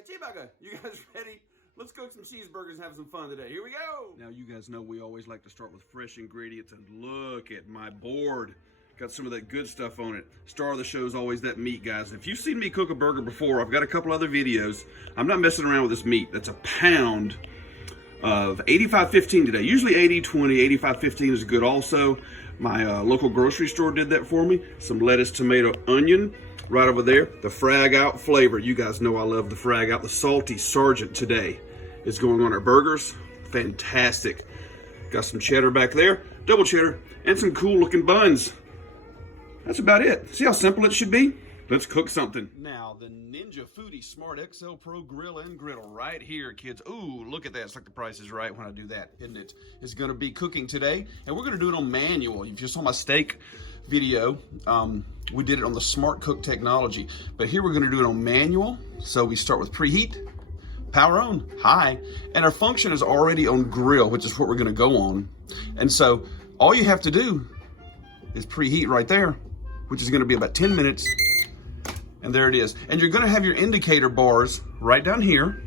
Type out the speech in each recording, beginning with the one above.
Cheeseburger. You guys ready? Let's cook some cheeseburgers and have some fun today. Here we go. Now, you guys know we always like to start with fresh ingredients, and look at my board. Got some of that good stuff on it. Star of the show is always that meat, guys. If you've seen me cook a burger before, I've got a couple other videos. I'm not messing around with this meat. That's a pound of 85-15 today. Usually 80-20, 85-15 is good also. My local grocery store did that for me. Some lettuce, tomato, onion. Right over there, the Frag Out Flavor. You guys know I love the Frag Out. The Salty Sergeant today is going on our burgers. Fantastic. Got some cheddar back there, double cheddar, and some cool looking buns. That's about it. See how simple it should be? Let's cook something. Now, the Ninja Foodi Smart XL Pro Grill and Griddle right here, kids. Ooh, look at that. It's like the price is right when I do that, isn't it? It's going to be cooking today, and we're going to do it on manual. If you saw my steak video, we did it on the Smart Cook technology, but here we're going to do it on manual. So we start with preheat, power on, high, and our function is already on grill, which is what we're going to go on. And so all you have to do is preheat right there, which is going to be about 10 minutes. And there it is. And you're going to have your indicator bars right down here.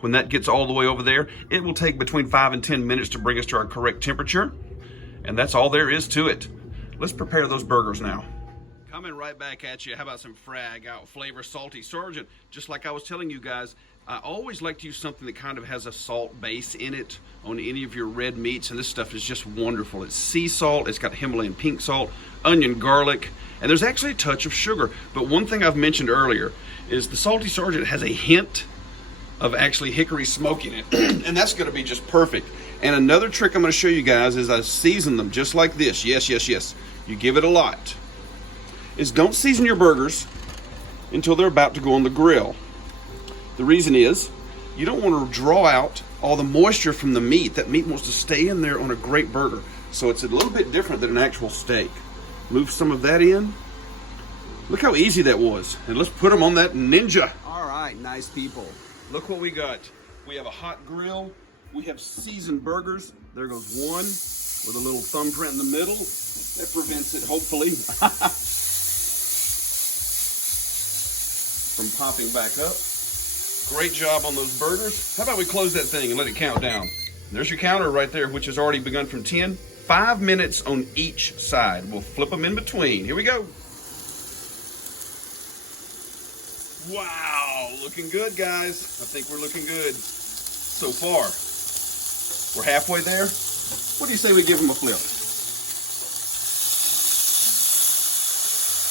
When that gets all the way over there, it will take between 5 and 10 minutes to bring us to our correct temperature. And that's all there is to it. Let's prepare those burgers now. Coming right back at you. How about some Frag Out Flavor Salty Sergeant? Just like I was telling you guys, I always like to use something that kind of has a salt base in it on any of your red meats, and this stuff is just wonderful. It's sea salt, it's got Himalayan pink salt, onion, garlic, and there's actually a touch of sugar. But one thing I've mentioned earlier is the Salty Sergeant has a hint of actually hickory smoke in it, and that's going to be just perfect. And another trick I'm going to show you guys is I season them just like this. Yes, yes, yes. You give it a lot. Is don't season your burgers until they're about to go on the grill. The reason is you don't want to draw out all the moisture from the meat. That meat wants to stay in there on a great burger. So it's a little bit different than an actual steak. Move some of that in. Look how easy that was. And let's put them on that Ninja. All right, nice people. Look what we got. We have a hot grill. We have seasoned burgers. There goes one with a little thumbprint in the middle. That prevents it, hopefully, from popping back up. Great job on those burgers. How about we close that thing and let it count down? There's your counter right there, which has already begun from 10. 5 minutes on each side. We'll flip them in between. Here we go. Wow, looking good, guys. I think we're looking good so far. We're halfway there. What do you say we give them a flip?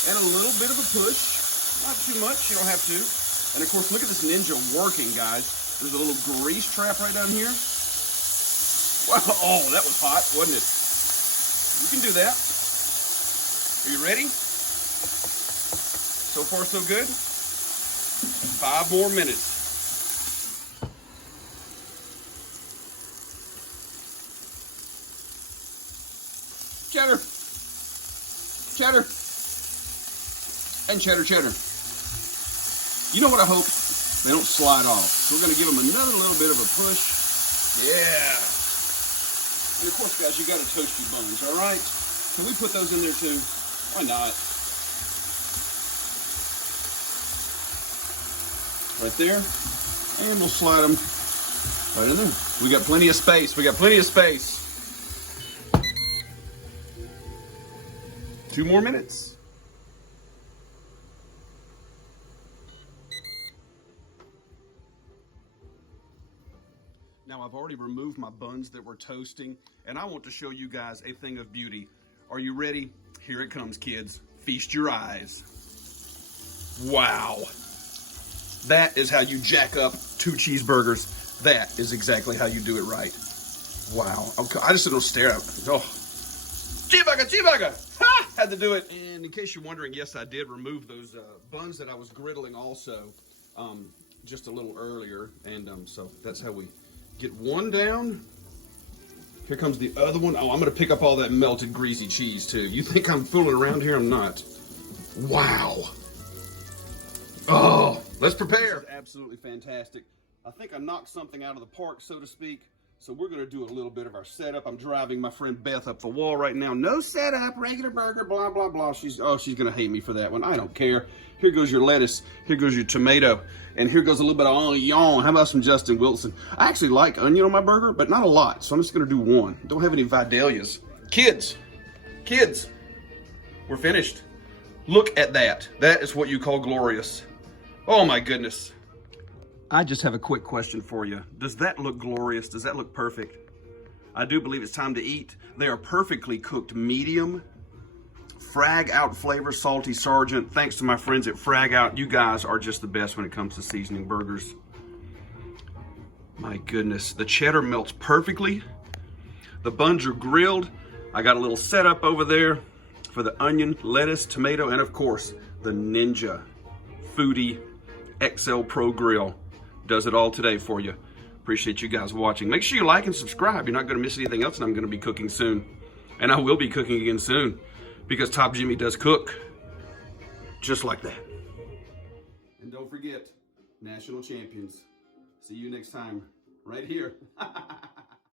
And a little bit of a push. Not too much, you don't have to. And of course, look at this Ninja working, guys. There's a little grease trap right down here. Wow, oh, that was hot, wasn't it? You can do that. Are you ready? So far, so good. 5 more minutes. Cheddar. Cheddar. And cheddar, cheddar. You know what I hope? They don't slide off. So we're going to give them another little bit of a push. Yeah. And of course, guys, you got to toast your buns, all right? Can we put those in there too? Why not? Right there. And we'll slide them right in there. We got plenty of space. We got plenty of space. 2 more minutes. Now, I've already removed my buns that were toasting, and I want to show you guys a thing of beauty. Are you ready? Here it comes, kids. Feast your eyes. Wow. That is how you jack up 2 cheeseburgers. That is exactly how you do it right. Wow. Okay, I just don't stare at it. Oh. Cheeseburger, cheeseburger! Ha! Had to do it. And in case you're wondering, yes, I did remove those buns that I was griddling also just a little earlier. And so that's how we get one down. Here comes the other one. Oh, I'm going to pick up all that melted greasy cheese too. You think I'm fooling around here? I'm not. Wow. Oh, let's prepare. This is absolutely fantastic. I think I knocked something out of the park, so to speak. So we're gonna do a little bit of our setup. I'm driving my friend Beth up the wall right now. No setup, regular burger, blah, blah, blah. She's gonna hate me for that one. I don't care. Here goes your lettuce, here goes your tomato, and here goes a little bit of onion. How about some Justin Wilson? I actually like onion on my burger, but not a lot, so I'm just gonna do one. Don't have any Vidalias. Kids, we're finished. Look at that. That is what you call glorious. Oh my goodness. I just have a quick question for you. Does that look glorious? Does that look perfect? I do believe it's time to eat. They are perfectly cooked medium. Frag Out Flavor, Salty Sergeant. Thanks to my friends at Frag Out. You guys are just the best when it comes to seasoning burgers. My goodness. The cheddar melts perfectly. The buns are grilled. I got a little setup over there for the onion, lettuce, tomato, and of course, the Ninja Foodi XL Pro Grill. Does it all today for you. Appreciate you guys watching. Make sure you like and subscribe. You're not going to miss anything else, and I'm going to be cooking soon. And I will be cooking again soon, because Top Jimmy does cook just like that. And don't forget, national champions. See you next time, right here.